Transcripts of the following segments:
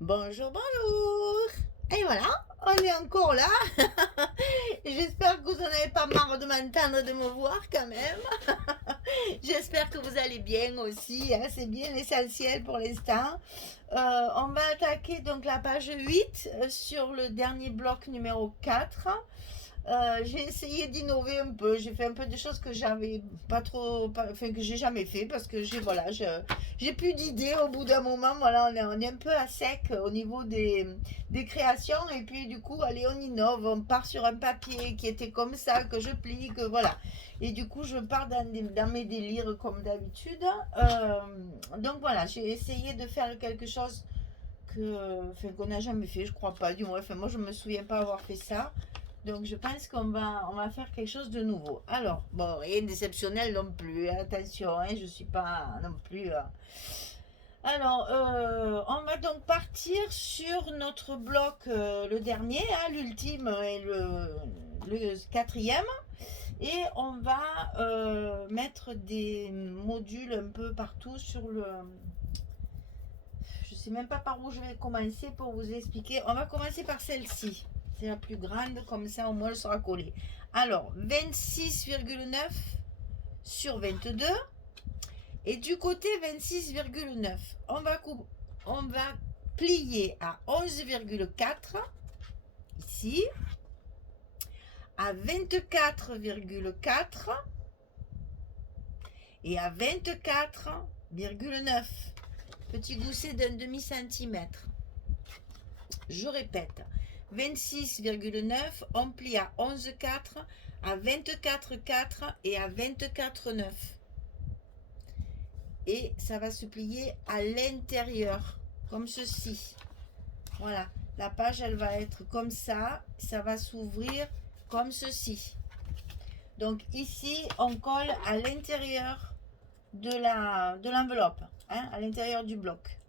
Bonjour, bonjour. Et voilà, on est encore là. J'espère que vous n'en avez pas marre de m'entendre, de me voir quand même. J'espère que vous allez bien aussi, hein, c'est bien l'essentiel pour l'instant. On va attaquer donc la page 8 sur le dernier bloc numéro 4. J'ai essayé d'innover un peu. J'ai fait un peu de choses que j'avais pas trop, enfin que j'ai jamais fait parce que j'ai plus d'idées au bout d'un moment. Voilà, on est un peu à sec au niveau des créations et puis du coup, allez, on innove. On part sur un papier qui était comme ça que je plie, que voilà. Et du coup, je pars dans mes délires comme d'habitude. Donc voilà, j'ai essayé de faire quelque chose enfin, qu'on n'a jamais fait, je crois pas. Du moins, enfin, moi, je me souviens pas avoir fait ça. Donc je pense qu'on va faire quelque chose de nouveau. Alors, bon, rien d'exceptionnel non plus, hein, attention, hein, je suis pas non plus. Alors, on va donc partir sur notre bloc, le dernier, hein, l'ultime et le quatrième. Et on va mettre des modules un peu partout sur le... Je sais même pas par où je vais commencer pour vous expliquer. On va commencer par celle-ci. C'est la plus grande, comme ça au moins elle sera collée. Alors, 26,9 sur 22. Et du côté 26,9, on va plier à 11,4 ici, à 24,4 et à 24,9. Petit gousset d'un demi-centimètre. Je répète, 26,9, on plie à 11,4, à 24,4 et à 24,9. Et ça va se plier à l'intérieur, comme ceci. Voilà, la page, elle va être comme ça va s'ouvrir comme ceci. Donc ici, on colle à l'intérieur de l'enveloppe, hein, à l'intérieur du bloc.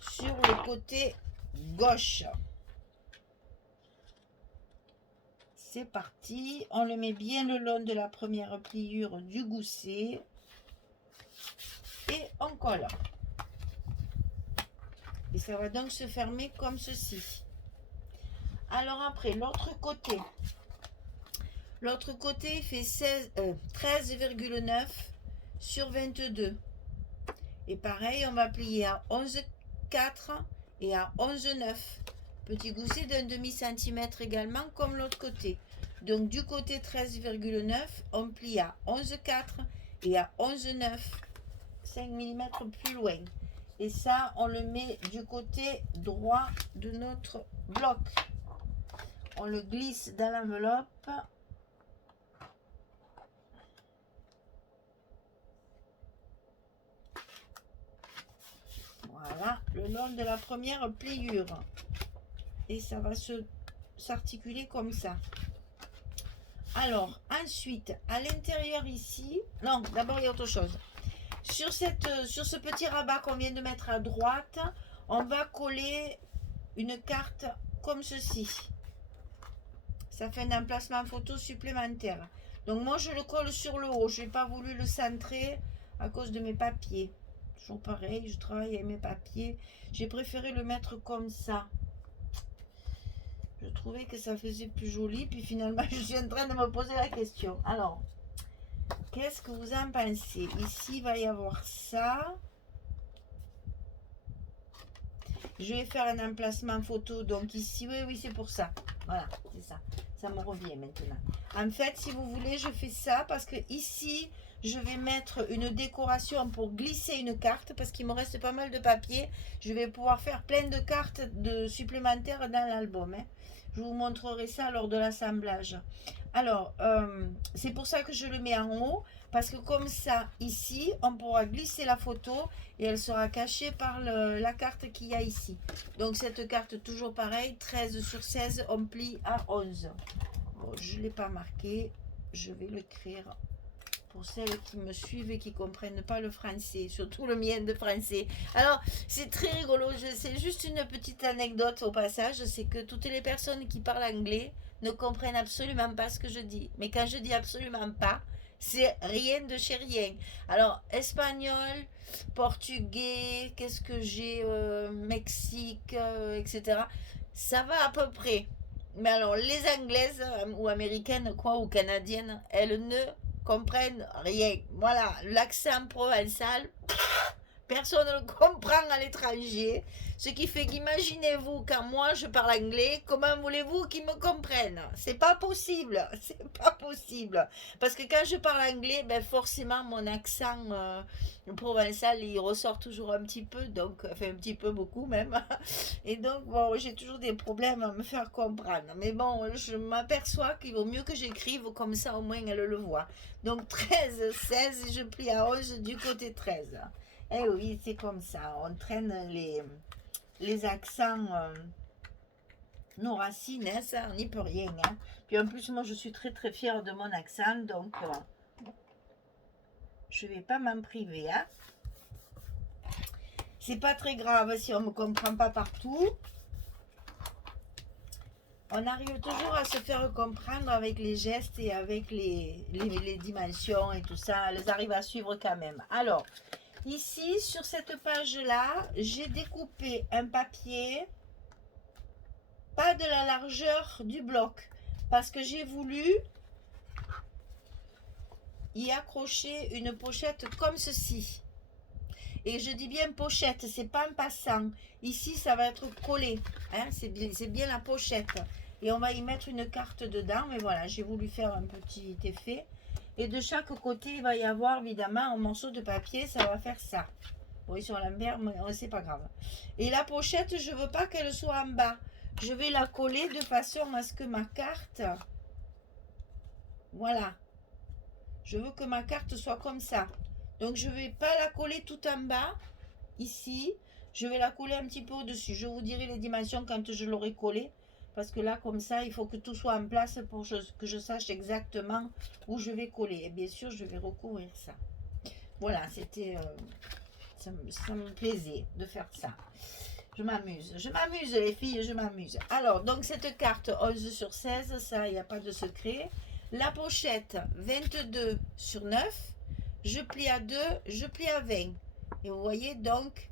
Sur le côté gauche. C'est parti, on le met bien le long de la première pliure du gousset et on colle. Et ça va donc se fermer comme ceci. Alors après, l'autre côté fait 13,9 sur 22. Et pareil, on va plier à 11,4 et à 11,9. Petit gousset d'un demi-centimètre également, comme l'autre côté. Donc du côté 13,9, on plie à 11,4 et à 11,9. 5 mm plus loin. Et ça, on le met du côté droit de notre bloc. On le glisse dans l'enveloppe. Voilà, le long de la première pliure. Et ça va s'articuler comme ça. Alors, ensuite, à l'intérieur ici... Non, d'abord, il y a autre chose. Sur ce petit rabat qu'on vient de mettre à droite, on va coller une carte comme ceci. Ça fait un emplacement photo supplémentaire. Donc moi, je le colle sur le haut. Je n'ai pas voulu le centrer à cause de mes papiers. Toujours pareil, je travaille avec mes papiers. J'ai préféré le mettre comme ça. Je trouvais que ça faisait plus joli. Puis finalement, je suis en train de me poser la question. Alors, qu'est-ce que vous en pensez? Ici, il va y avoir ça. Je vais faire un emplacement photo. Donc ici, oui, c'est pour ça. Voilà, c'est ça. Ça me revient maintenant. En fait, si vous voulez, je fais ça parce que ici, je vais mettre une décoration pour glisser une carte parce qu'il me reste pas mal de papier. Je vais pouvoir faire plein de cartes supplémentaires dans l'album, hein. Je vous montrerai ça lors de l'assemblage. Alors, c'est pour ça que je le mets en haut. Parce que comme ça, ici, on pourra glisser la photo et elle sera cachée par la carte qu'il y a ici. Donc cette carte, toujours pareil, 13 sur 16, on plie à 11. Bon, je ne l'ai pas marqué, je vais l'écrire pour celles qui me suivent et qui ne comprennent pas le français, surtout le mien de français. Alors, c'est très rigolo, c'est juste une petite anecdote au passage, c'est que toutes les personnes qui parlent anglais ne comprennent absolument pas ce que je dis. Mais quand je dis absolument pas, C'est rien de chez rien. Alors, espagnol, portugais, qu'est-ce que j'ai, Mexique, etc. Ça va à peu près. Mais alors, les anglaises ou américaines, quoi, ou canadiennes, elles ne comprennent rien. Voilà, l'accent provençal, personne ne le comprend à l'étranger. Ce qui fait qu'imaginez-vous, quand moi je parle anglais, comment voulez-vous qu'ils me comprennent? C'est pas possible. C'est pas possible. Parce que quand je parle anglais, ben forcément mon accent provençal, il ressort toujours un petit peu. Donc, enfin un petit peu beaucoup même. Et donc, bon, j'ai toujours des problèmes à me faire comprendre. Mais bon, je m'aperçois qu'il vaut mieux que j'écrive, comme ça au moins elle le voit. Donc 13, 16, et je plie à 11 du côté 13. Eh oui, c'est comme ça. On traîne les accents, nos racines, hein, ça, on n'y peut rien. Hein. Puis en plus, moi, je suis très très fière de mon accent, donc je vais pas m'en priver. Hein. C'est pas très grave si on me comprend pas partout. On arrive toujours à se faire comprendre avec les gestes et avec les dimensions et tout ça. Elles arrivent à suivre quand même. Alors, ici, sur cette page-là, j'ai découpé un papier, pas de la largeur du bloc, parce que j'ai voulu y accrocher une pochette comme ceci. Et je dis bien pochette, c'est pas un passant. Ici, ça va être collé. Hein, c'est bien la pochette. Et on va y mettre une carte dedans. Mais voilà, j'ai voulu faire un petit effet. Et de chaque côté, il va y avoir évidemment un morceau de papier. Ça va faire ça. Oui, sur l'envers, mais c'est pas grave. Et la pochette, je veux pas qu'elle soit en bas. Je vais la coller de façon à ce que ma carte... Voilà. Je veux que ma carte soit comme ça. Donc, je ne vais pas la coller tout en bas, ici. Je vais la coller un petit peu au-dessus. Je vous dirai les dimensions quand je l'aurai collée. Parce que là, comme ça, il faut que tout soit en place pour que je sache exactement où je vais coller. Et bien sûr, je vais recouvrir ça. Voilà, c'était... ça me plaisait de faire ça. Je m'amuse. Je m'amuse, les filles, je m'amuse. Alors, donc, cette carte 11 sur 16, ça, il n'y a pas de secret. La pochette 22 sur 9. Je plie à 2, je plie à 20. Et vous voyez donc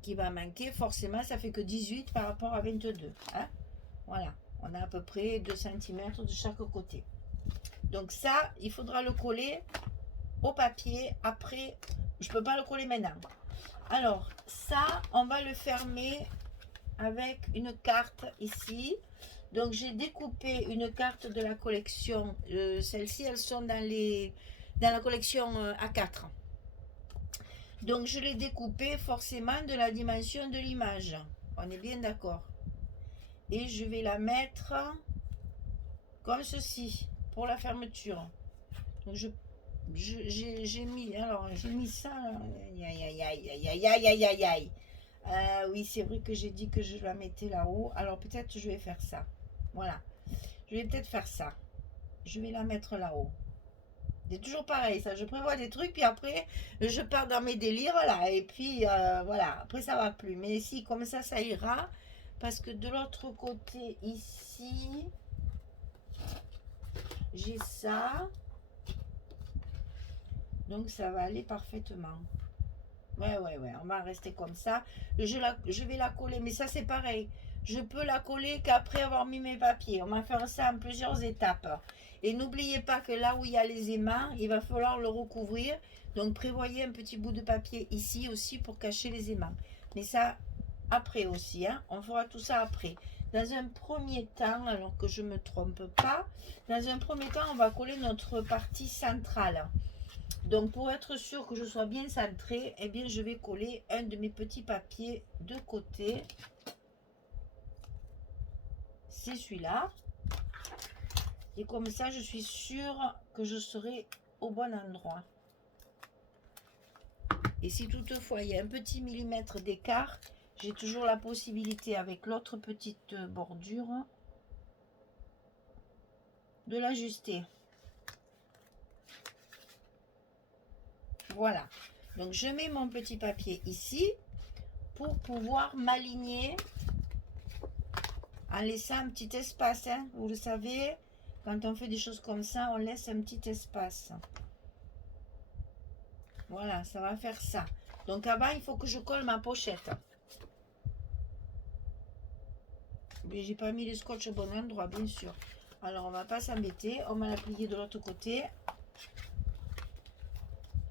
qu'il va manquer, forcément, ça fait que 18 par rapport à 22. Hein? Voilà, on a à peu près 2 cm de chaque côté. Donc ça, il faudra le coller au papier. Après, je ne peux pas le coller maintenant. Alors, ça, on va le fermer avec une carte ici. Donc, j'ai découpé une carte de la collection. Celles-ci, elles sont dans la collection A4. Donc, je l'ai découpé forcément de la dimension de l'image. On est bien d'accord. Et je vais la mettre comme ceci pour la fermeture. Donc, j'ai mis ça. Aïe, aïe, aïe, aïe, aïe, aïe, aïe, aïe. Oui, c'est vrai que j'ai dit que je la mettais là-haut. Alors, peut-être je vais faire ça. Voilà. Je vais peut-être faire ça. Je vais la mettre là-haut. C'est toujours pareil, ça. Je prévois des trucs, puis après, je pars dans mes délires, là. Et puis, voilà. Après, ça va plus. Mais si, comme ça ira. Parce que de l'autre côté, ici, j'ai ça. Donc, ça va aller parfaitement. Ouais, on va rester comme ça. Je vais la coller, mais ça, c'est pareil. Je peux la coller qu'après avoir mis mes papiers. On va faire ça en plusieurs étapes. Et n'oubliez pas que là où il y a les aimants, il va falloir le recouvrir. Donc, prévoyez un petit bout de papier ici aussi pour cacher les aimants. Mais ça, après aussi. Hein. On fera tout ça après. Dans un premier temps, alors que je ne me trompe pas, dans un premier temps, on va coller notre partie centrale. Donc, pour être sûr que je sois bien centrée, eh bien, je vais coller un de mes petits papiers de côté. C'est celui-là. Et comme ça, je suis sûre que je serai au bon endroit. Et si toutefois, il y a un petit millimètre d'écart, j'ai toujours la possibilité, avec l'autre petite bordure, de l'ajuster. Voilà. Donc, je mets mon petit papier ici pour pouvoir m'aligner en laissant un petit espace. Hein, vous le savez, Quand on fait des choses comme ça, on laisse un petit espace. Voilà, ça va faire ça. Donc avant, il faut que je colle ma pochette. Mais j'ai pas mis le scotch au bon endroit, bien sûr. Alors, on va pas s'embêter. On va la plier de l'autre côté.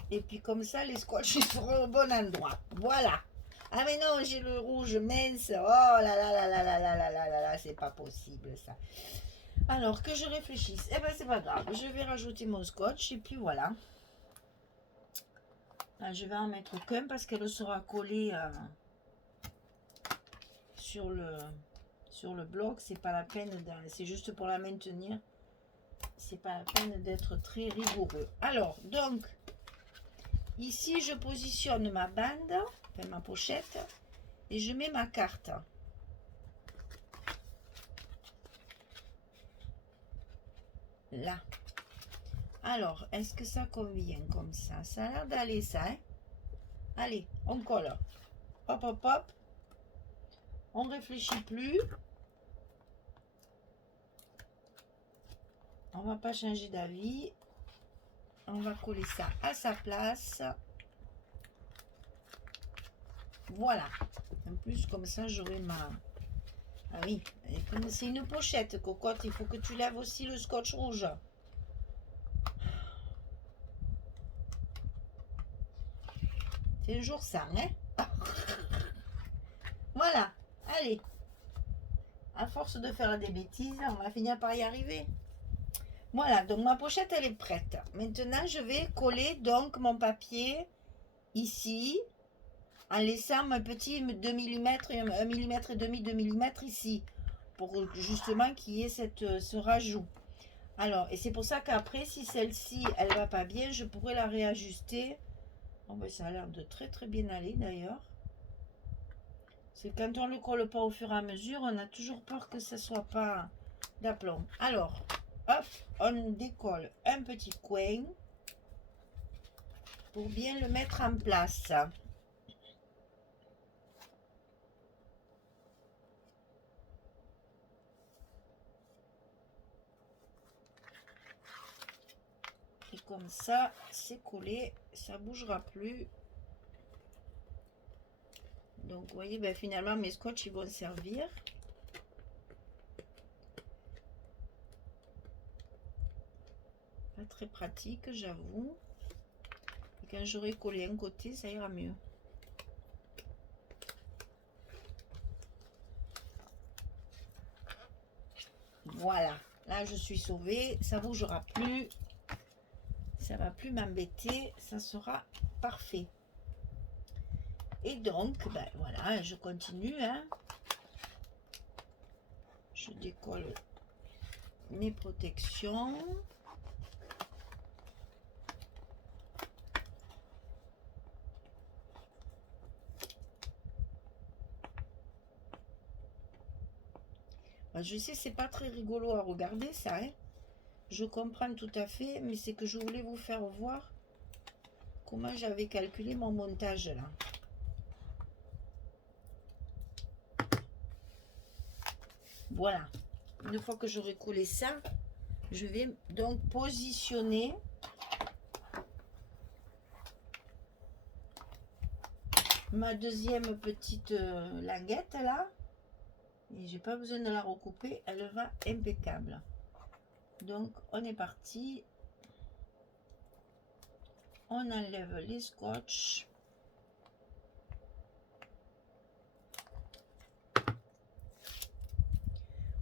Et puis comme ça, les scotch seront au bon endroit. Voilà. Ah mais non, j'ai le rouge mince. Oh là là là là là là là là là là, c'est pas possible ça. Alors que je réfléchisse. Eh ben c'est pas grave. Je vais rajouter mon scotch et puis voilà. Là, je vais en mettre qu'un parce qu'elle sera collée sur le bloc. C'est pas la peine. C'est juste pour la maintenir. C'est pas la peine d'être très rigoureux. Alors donc. Ici, je positionne ma bande, enfin ma pochette, et je mets ma carte. Là. Alors, est-ce que ça convient comme ça? Ça a l'air d'aller, ça, hein? Allez, on colle. Hop, hop, hop. On ne réfléchit plus. On ne va pas changer d'avis. On va coller ça à sa place. Voilà. En plus, comme ça, j'aurai ma... Ah oui, comme c'est une pochette, cocotte, il faut que tu lèves aussi le scotch rouge. C'est un jour sans, hein? Voilà, allez. À force de faire des bêtises, on va finir par y arriver. Voilà, donc ma pochette, elle est prête. Maintenant, je vais coller donc mon papier ici, en laissant un petit 2 mm, 1 mm et demi, 2 mm ici, pour justement qu'il y ait ce rajout. Alors, et c'est pour ça qu'après, si celle-ci, elle va pas bien, je pourrais la réajuster. Bon, ben, ça a l'air de très très bien aller d'ailleurs. C'est quand on ne le colle pas au fur et à mesure, on a toujours peur que ça soit pas d'aplomb. Alors, hop, on décolle un petit coin pour bien le mettre en place. Et comme ça, c'est collé, ça bougera plus. Donc, vous voyez, ben, finalement, mes scotch, ils vont servir. Pas très pratique, j'avoue. Et quand j'aurai collé un côté, ça ira mieux. Voilà. Là, je suis sauvée. Ça bougera plus. Ça va plus m'embêter. Ça sera parfait. Et donc, ben voilà, je continue. Hein. Je décolle mes protections. Ben, je sais, c'est pas très rigolo à regarder ça. Hein. Je comprends tout à fait, mais c'est que je voulais vous faire voir comment j'avais calculé mon montage là. Voilà. Une fois que j'aurai collé ça, je vais donc positionner ma deuxième petite languette là. Et j'ai pas besoin de la recouper, elle va impeccable. Donc on est parti. On enlève les scotch.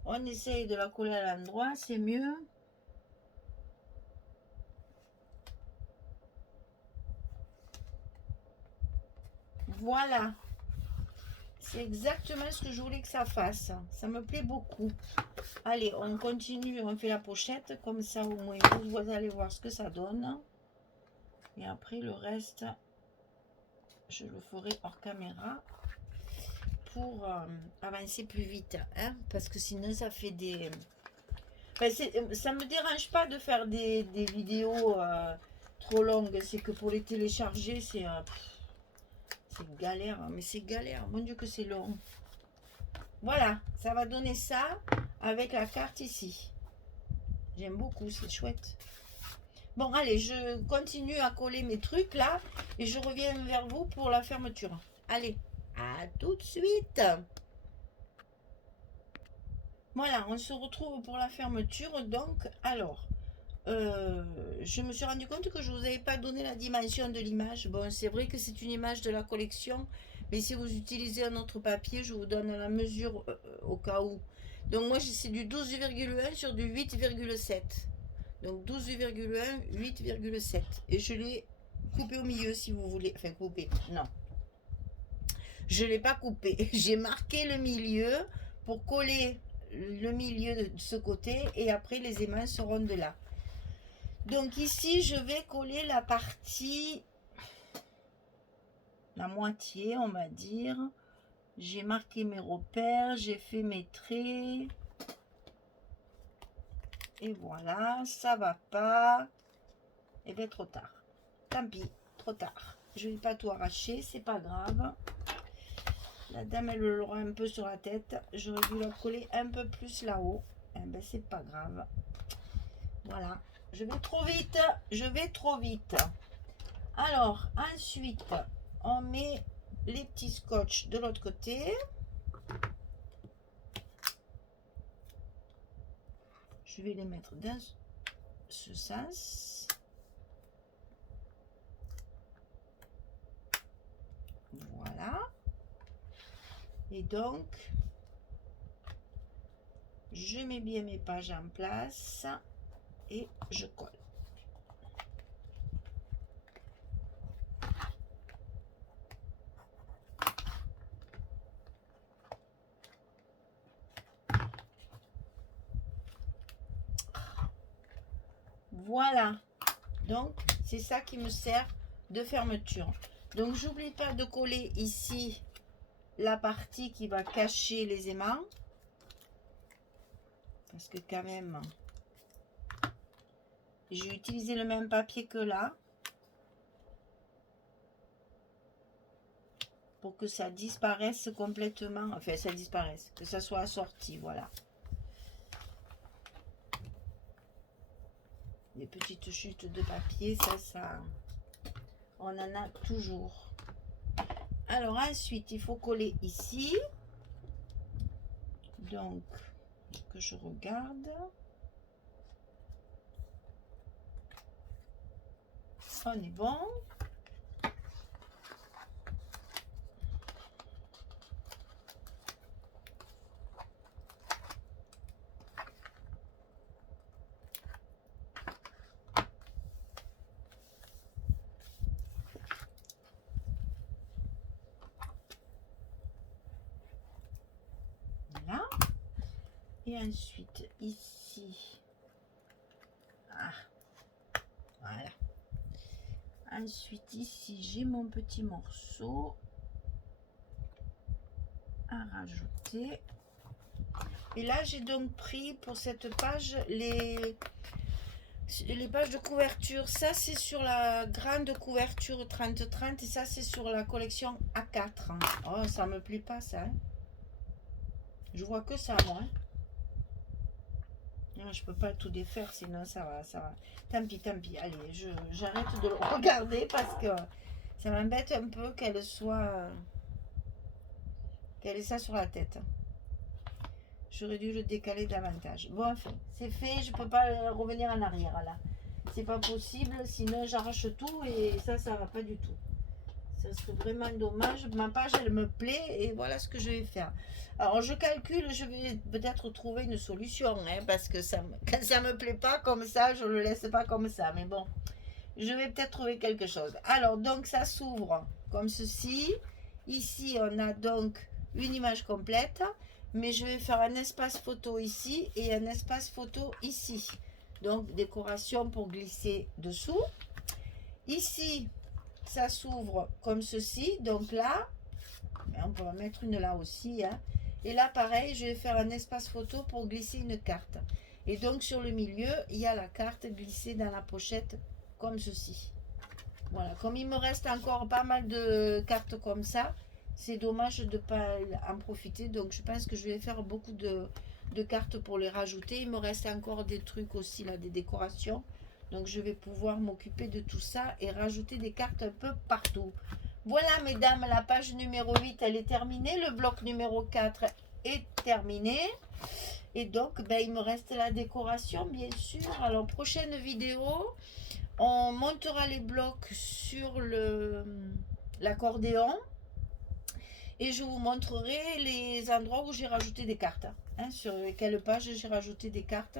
On essaye de la coller à l'endroit, c'est mieux. Voilà. C'est exactement ce que je voulais que ça fasse. Ça me plaît beaucoup. Allez, on continue, on fait la pochette. Comme ça, au moins, vous allez voir ce que ça donne. Et après, le reste, je le ferai hors caméra pour avancer plus vite. Hein, parce que sinon, ça fait des... Enfin, ça me dérange pas de faire des vidéos trop longues. C'est que pour les télécharger, c'est galère. Mais c'est galère. Mon Dieu que c'est long. Voilà, ça va donner ça avec la carte ici. J'aime beaucoup, c'est chouette. Bon, allez, je continue à coller mes trucs là et je reviens vers vous pour la fermeture. Allez, à tout de suite. Voilà, on se retrouve pour la fermeture. Donc, alors, je me suis rendu compte que je ne vous avais pas donné la dimension de l'image. Bon, c'est vrai que c'est une image de la collection, mais si vous utilisez un autre papier, je vous donne la mesure au cas où. Donc moi, c'est du 12,1 sur du 8,7. Donc 12,1, 8,7. Et je l'ai coupé au milieu si vous voulez. Enfin, coupé, non. Je ne l'ai pas coupé. J'ai marqué le milieu pour coller le milieu de ce côté et après les aimants seront de là. Donc ici, je vais coller la partie, la moitié, on va dire. J'ai marqué mes repères, j'ai fait mes traits. Et voilà, ça va pas. Et bien trop tard. Tant pis, trop tard. Je vais pas tout arracher, c'est pas grave. La dame, elle l'aura un peu sur la tête. J'aurais dû la coller un peu plus là-haut. Eh ben, c'est pas grave. Voilà. Je vais trop vite. Je vais trop vite. Alors, ensuite, on met les petits scotch de l'autre côté. Je vais les mettre dans ce sens. Voilà. Et donc, je mets bien mes pages en place et je colle. Voilà. Donc, c'est ça qui me sert de fermeture. Donc, j'oublie pas de coller ici la partie qui va cacher les aimants. Parce que quand même, j'ai utilisé le même papier que là. Pour que ça disparaisse complètement. Enfin, ça disparaisse. Que ça soit assorti, voilà. Des petites chutes de papier, ça, on en a toujours. Alors ensuite, il faut coller ici. Donc, que je regarde. On est bon. Voilà. Et ensuite, ici. Ah, voilà. Ensuite, ici, j'ai mon petit morceau à rajouter. Et là, j'ai donc pris pour cette page les pages de couverture. Ça, c'est sur la grande couverture 30-30 et ça, c'est sur la collection A4. Oh, ça me plaît pas, ça. Hein. Je vois que ça, moi. Hein. Non, je peux pas tout défaire, sinon ça va. Tant pis. Allez, j'arrête de le regarder parce que ça m'embête un peu qu'elle ait ça sur la tête. J'aurais dû le décaler davantage. Bon, enfin, c'est fait, je peux pas revenir en arrière là. C'est pas possible, sinon j'arrache tout et ça va pas du tout. Ça serait vraiment dommage. Ma page, elle me plaît et voilà ce que je vais faire. Alors, je calcule, je vais peut-être trouver une solution, hein, parce que quand ça me plaît pas comme ça, je le laisse pas comme ça. Mais bon, je vais peut-être trouver quelque chose. Alors, donc, ça s'ouvre comme ceci. Ici, on a donc une image complète. Mais je vais faire un espace photo ici et un espace photo ici. Donc, décoration pour glisser dessous. Ici, ça s'ouvre comme ceci. Donc là, on peut en mettre une là aussi. Hein. Et là, pareil, je vais faire un espace photo pour glisser une carte. Et donc, sur le milieu, il y a la carte glissée dans la pochette comme ceci. Voilà, comme il me reste encore pas mal de cartes comme ça, c'est dommage de ne pas en profiter. Donc, je pense que je vais faire beaucoup de de cartes pour les rajouter. Il me reste encore des trucs aussi là, des décorations. Donc je vais pouvoir m'occuper de tout ça et rajouter des cartes un peu partout. Voilà mesdames, la page numéro 8 elle est terminée. Le bloc numéro 4 est terminé. Et donc ben, il me reste la décoration bien sûr. Alors prochaine vidéo, on montera les blocs sur l'accordéon. Et je vous montrerai les endroits où j'ai rajouté des cartes. Hein, sur quelle page j'ai rajouté des cartes.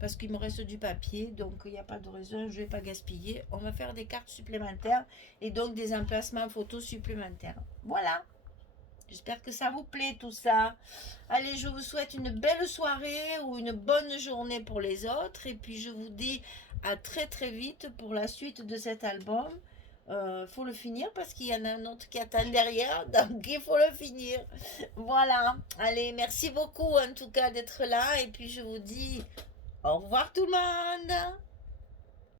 Parce qu'il me reste du papier. Donc il n'y a pas de raison. Je ne vais pas gaspiller. On va faire des cartes supplémentaires. Et donc des emplacements photos supplémentaires. Voilà. J'espère que ça vous plaît tout ça. Allez, je vous souhaite une belle soirée ou une bonne journée pour les autres. Et puis je vous dis à très très vite pour la suite de cet album. Faut le finir parce qu'il y en a un autre qui attend derrière, donc il faut le finir. Voilà, allez, merci beaucoup en tout cas d'être là et puis je vous dis au revoir tout le monde.